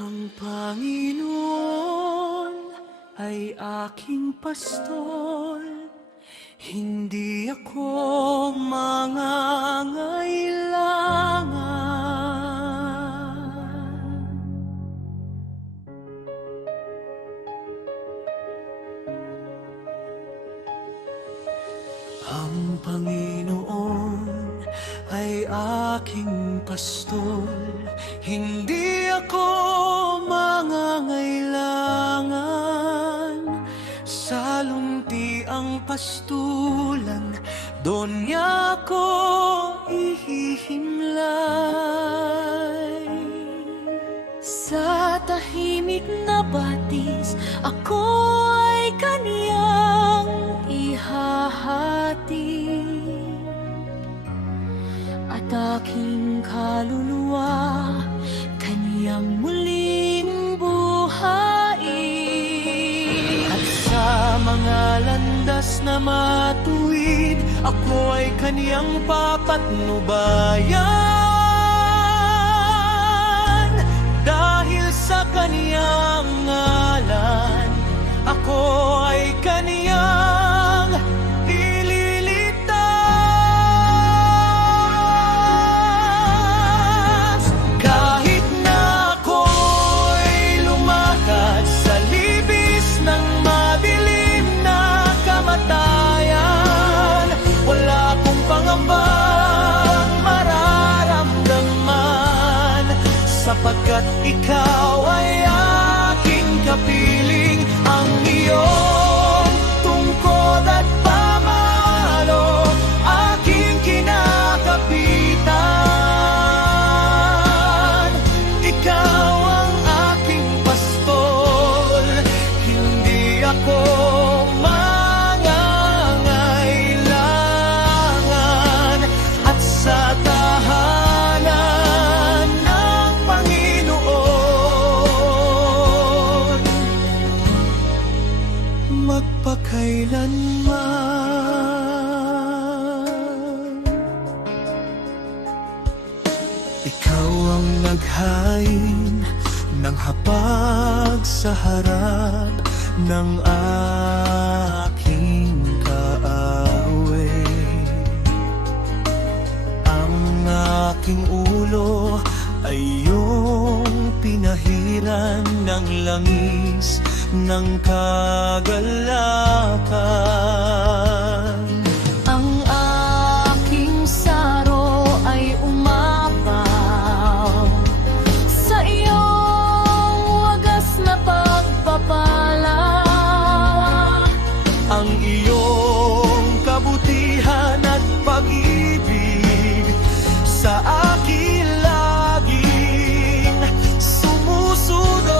Ang Panginoon ay aking pastol, hindi ako mangangailangan. Ang Panginoon ay aking pastol, hindi ako mangangailangan. Sa luntiang pastulan, doon niya ako ihihimlay. Sa tahimik na batis, ako ay kaniyang ihahati, at aking kaluluwa kaniyang muling buhain. At sa mga landas na matuwid, ako ay kaniyang papatnubayan. Dahil sa kaniyang ngalan, ako ay kaniyang ililigtas. Kahit na ako'y lumakad sa libis ng madilim na kamatayan, wala akong pangambang mararamdaman, sapagkat ikaw ay aking kapiling. Ang iyong tungkod at pamalo, aking kinakapitan. Ikaw ang aking pastol, hindi ako mangangailangan. At sa tahanan ng Panginoon, magpakailanman. Ikaw ang naghain ng hapag sa harap ng aking kaaway. Ang aking ulo ay iyong pinahiran ng langis ng kagalakan. Ang aking saro ay umapaw sa iyong wagas na pagpapala. Ang iyong kabutihan at pag-ibig sa akin laging sumusunod.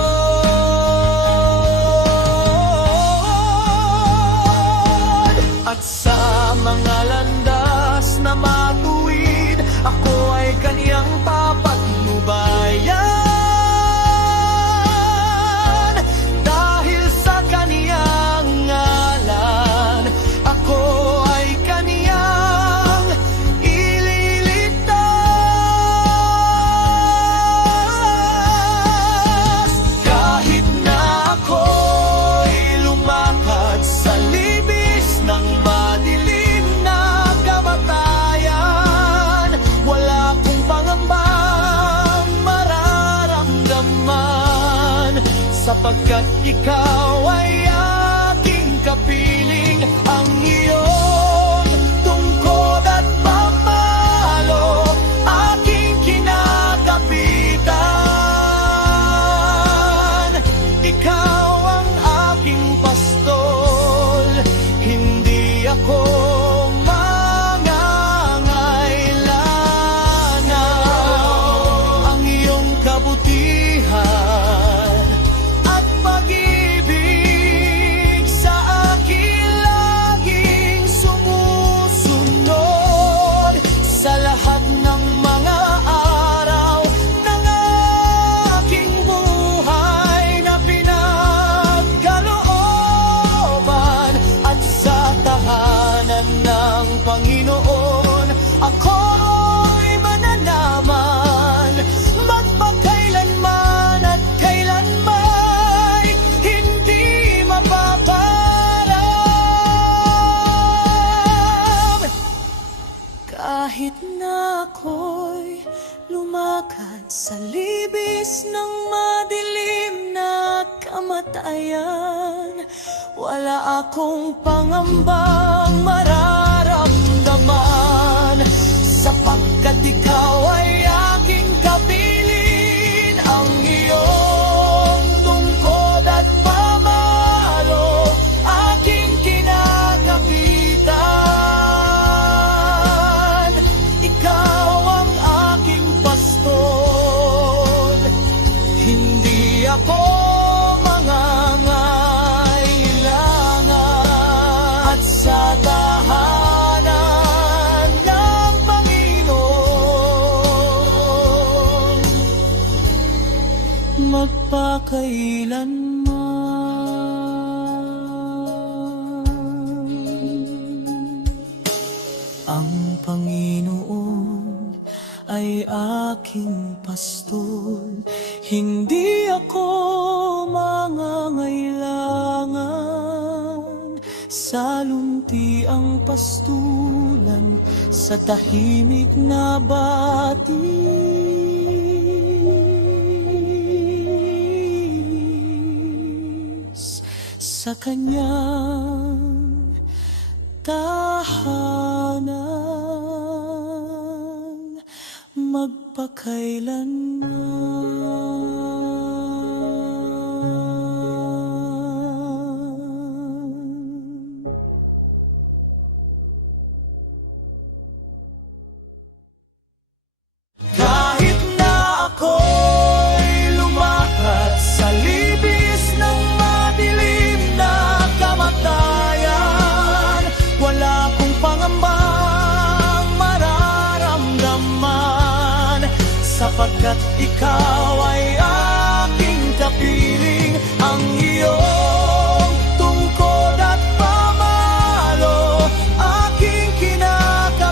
At sa mga landas na matuwid, ako ay kaniyang papatnubayan. Dahil sa kaniyang ngalan, ako ay kaniyang ililigtas. Kahit na ako'y lumakad sa libis ng madilim na kamatayan, wala akong pangambang mararamdaman, sapagkat ikaw ay aking kapiling. Ang iyong tungkod at pamalo, aking kinakapitan. Ikaw ang aking pastol, hindi ako mangangailangan. Ang iyong kabutihan at pag-ibig sa akin Sa libis ng madilim na kamatayan, wala akong pangambang mararamdaman, sapagkat ikaw ay aking kapiling. Ang iyong tungkod at pamalo aking kinakapitan. Ikaw ang aking pastor, hindi ako mangangailangan. At sa tahanan ng Panginoon, magpakailanman. Ang Panginoon ay aking pastor, hindi ako mangangailangan. Sa luntiang pastulan, sa tahimik na batis, sa kanyang tahanan, magpakailanman. Kahit na ako'y lumakad sa libis ng madilim na kamatayan, wala akong pangambang mararamdaman, sapagkat ikaw ay aking kapiling.